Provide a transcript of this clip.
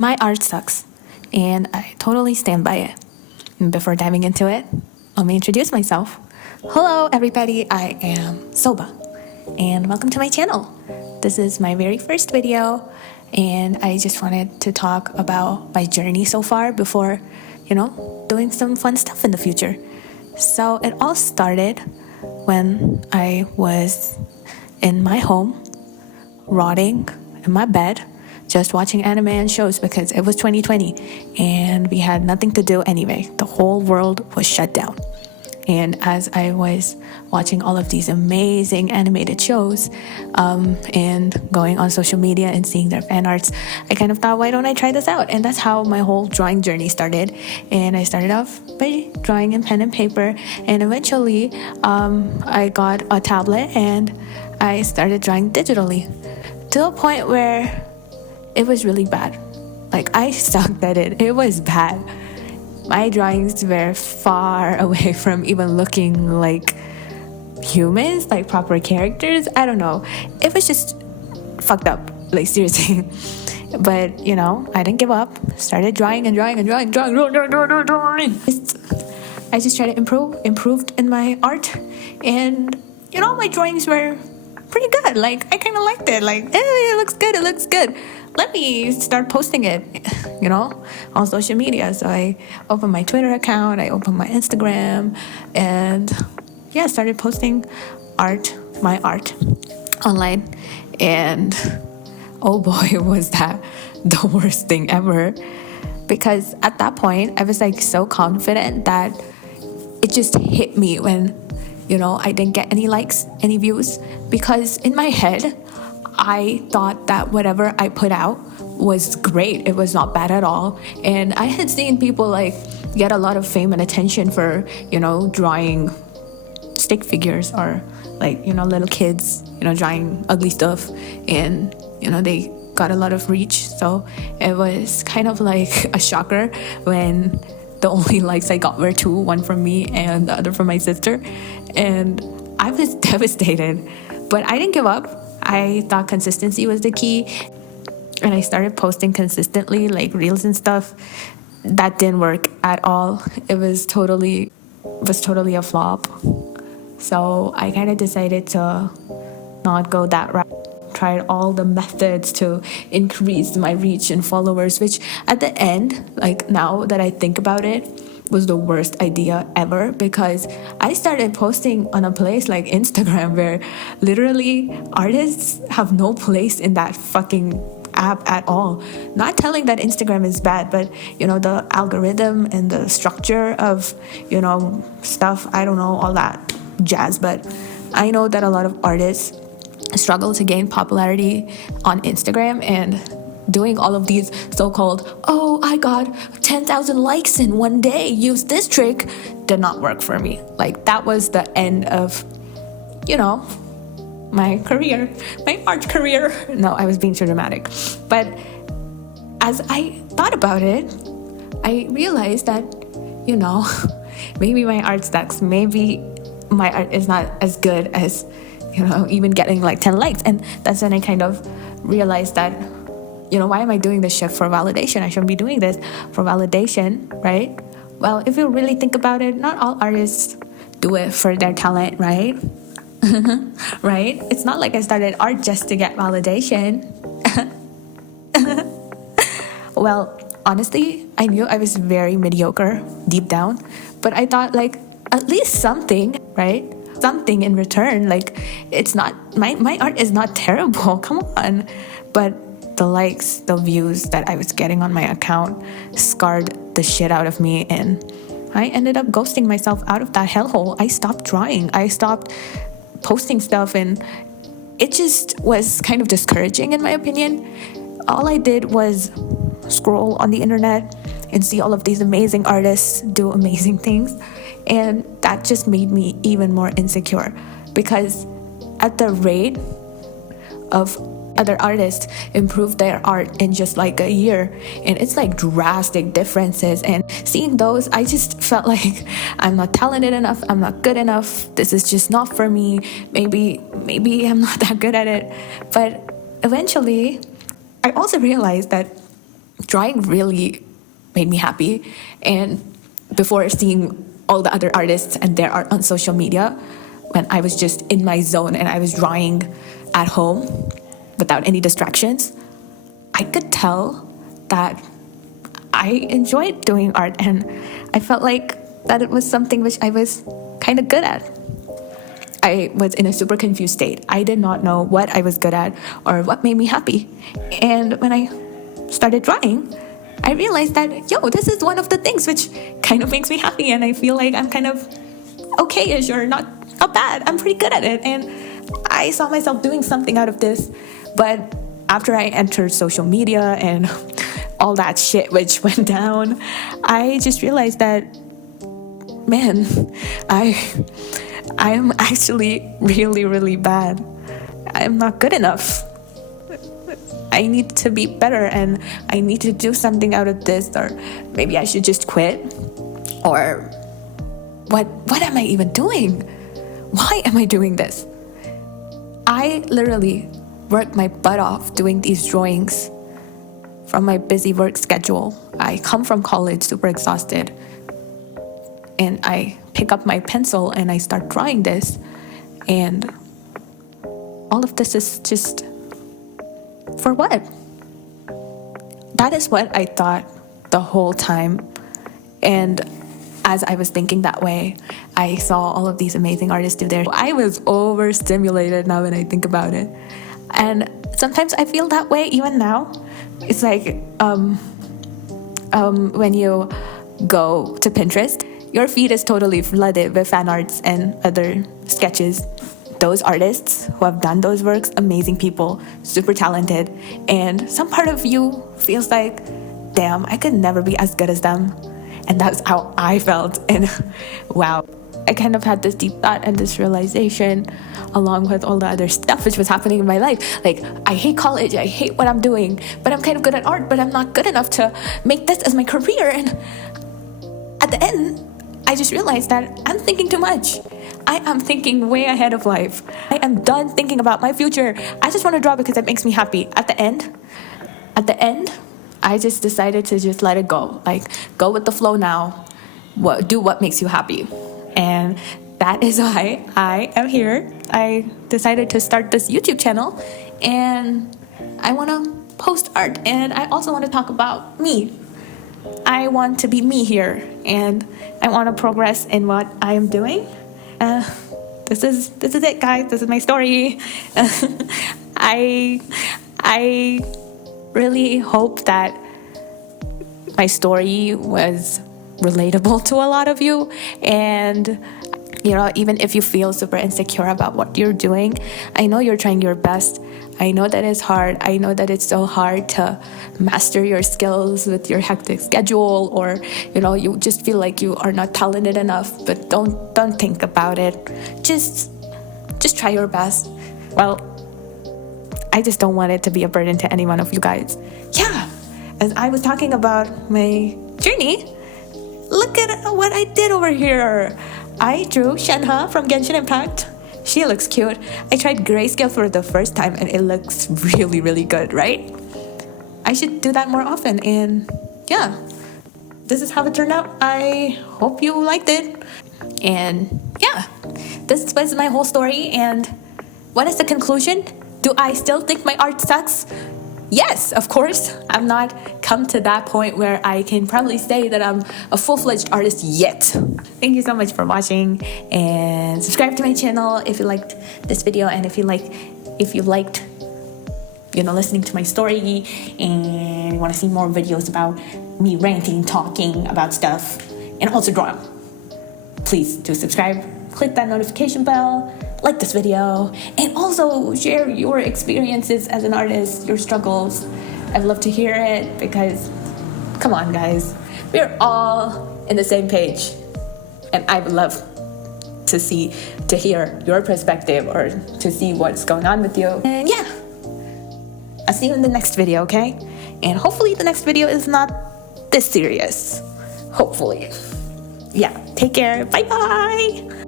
My art sucks, and I totally stand by it. And before diving into it, let me introduce myself. Hello, everybody. I am Soba, and welcome to my channel. This is my very first video, and I just wanted to talk about my journey so far before, doing some fun stuff in the future. So it all started when I was in my home, rotting in my bed, just watching anime and shows because it was 2020 and we had nothing to do anyway. The whole world was shut down. And as I was watching all of these amazing animated shows and going on social media and seeing their fan arts, I kind of thought, why don't I try this out? And that's how my whole drawing journey started. And I started off by drawing in pen and paper, and eventually I got a tablet and I started drawing digitally to a point where it was really bad. Like, I sucked at it. It was bad. My drawings were far away from even looking like humans, like proper characters. I don't know. It was just fucked up, like seriously. But, I didn't give up. Started drawing and drawing. I just tried to improved in my art. And, my drawings were pretty good. Like, I kind of liked it. Like, it looks good. Let me start posting it, on social media. So I opened my Twitter account, I opened my Instagram, and started posting my art online. And oh boy, was that the worst thing ever. Because at that point, I was like so confident that it just hit me when, I didn't get any likes, any views. Because in my head, I thought that whatever I put out was great. It was not bad at all. And I had seen people like get a lot of fame and attention for, drawing stick figures or like, little kids, drawing ugly stuff. And, they got a lot of reach. So it was kind of like a shocker when the only likes I got were two, one from me and the other from my sister. And I was devastated, but I didn't give up. I thought consistency was the key, and I started posting consistently, like reels and stuff. That didn't work at all. It was totally a flop. So I kind of decided to not go that route. Tried all the methods to increase my reach and followers, which at the end, like now that I think about it, was the worst idea ever, because I started posting on a place like Instagram where literally artists have no place in that fucking app at all. Not telling that Instagram is bad, but the algorithm and the structure of stuff, I don't know all that jazz, but I know that a lot of artists struggle to gain popularity on Instagram, and doing all of these so-called, I got 10,000 likes in one day, use this trick, did not work for me. Like, that was the end of, my career, my art career. No, I was being too dramatic. But as I thought about it, I realized that, maybe my art sucks. Maybe my art is not as good as, even getting like 10 likes. And that's when I kind of realized that, why am I doing this shit for validation? I shouldn't be doing this for validation, right? Well, if you really think about it, not all artists do it for their talent, right? Right? It's not like I started art just to get validation. Well, honestly, I knew I was very mediocre deep down, but I thought like at least something, right? Something in return. Like, it's not, my art is not terrible, come on. But the likes, the views that I was getting on my account scarred the shit out of me, and I ended up ghosting myself out of that hellhole. I stopped drawing. I stopped posting stuff, and it just was kind of discouraging in my opinion. All I did was scroll on the internet and see all of these amazing artists do amazing things, and that just made me even more insecure, because at the rate of other artists improve their art in just like a year, and it's like drastic differences, and seeing those, I just felt like I'm not talented enough, I'm not good enough, this is just not for me, maybe I'm not that good at it. But eventually I also realized that drawing really made me happy. And before seeing all the other artists and their art on social media, when I was just in my zone and I was drawing at home without any distractions, I could tell that I enjoyed doing art, and I felt like that it was something which I was kind of good at. I was in a super confused state. I did not know what I was good at or what made me happy. And when I started drawing, I realized that, this is one of the things which kind of makes me happy, and I feel like I'm kind of okay-ish or not bad. I'm pretty good at it, and I saw myself doing something out of this. But after I entered social media and all that shit which went down, I just realized that, man, I am actually really, really bad. I'm not good enough. I need to be better, and I need to do something out of this, or maybe I should just quit. Or what am I even doing? Why am I doing this? I literally worked my butt off doing these drawings from my busy work schedule. I come from college super exhausted, and I pick up my pencil and I start drawing this, and all of this is just for what? That is what I thought the whole time. And as I was thinking that way, I saw all of these amazing artists do their... I was overstimulated now when I think about it. And sometimes I feel that way even now. It's like when you go to Pinterest, your feed is totally flooded with fan arts and other sketches. Those artists who have done those works, amazing people, super talented. And some part of you feels like, damn, I could never be as good as them. And that's how I felt. And wow, I kind of had this deep thought and this realization along with all the other stuff which was happening in my life. Like, I hate college, I hate what I'm doing, but I'm kind of good at art, but I'm not good enough to make this as my career. And at the end, I just realized that I'm thinking too much. I am thinking way ahead of life. I am done thinking about my future. I just want to draw because it makes me happy. At the end, I just decided to just let it go. Like, go with the flow now. Do what makes you happy. And that is why I am here. I decided to start this YouTube channel, and I want to post art, and I also want to talk about me. I want to be me here, and I want to progress in what I am doing. This is it, guys. This is my story. I really hope that my story was relatable to a lot of you, and even if you feel super insecure about what you're doing, I know you're trying your best. I know that it's hard. I know that it's so hard to master your skills with your hectic schedule, or you just feel like you are not talented enough. But don't think about it. Just try your best. Well, I just don't want it to be a burden to any one of you guys. Yeah, as I was talking about my journey, look at what I did over here. I drew Shenhe from Genshin Impact. She looks cute. I tried grayscale for the first time, and it looks really, really good, right? I should do that more often. And yeah, this is how it turned out. I hope you liked it. And yeah, this was my whole story. And what is the conclusion? Do I still think my art sucks? Yes, of course. I'm not come to that point where I can probably say that I'm a full-fledged artist yet. Thank you so much for watching, and subscribe to my channel if you liked this video, and if you liked listening to my story, and you want to see more videos about me ranting, talking about stuff, and also drawing. Please do subscribe, click that notification bell, like this video, and also share your experiences as an artist, your struggles. I'd love to hear it, because come on, guys, we're all in the same page, and I would love to hear your perspective, or to see what's going on with you. And yeah, I'll see you in the next video, okay? And hopefully the next video is not this serious. Hopefully. Yeah, take care. Bye bye.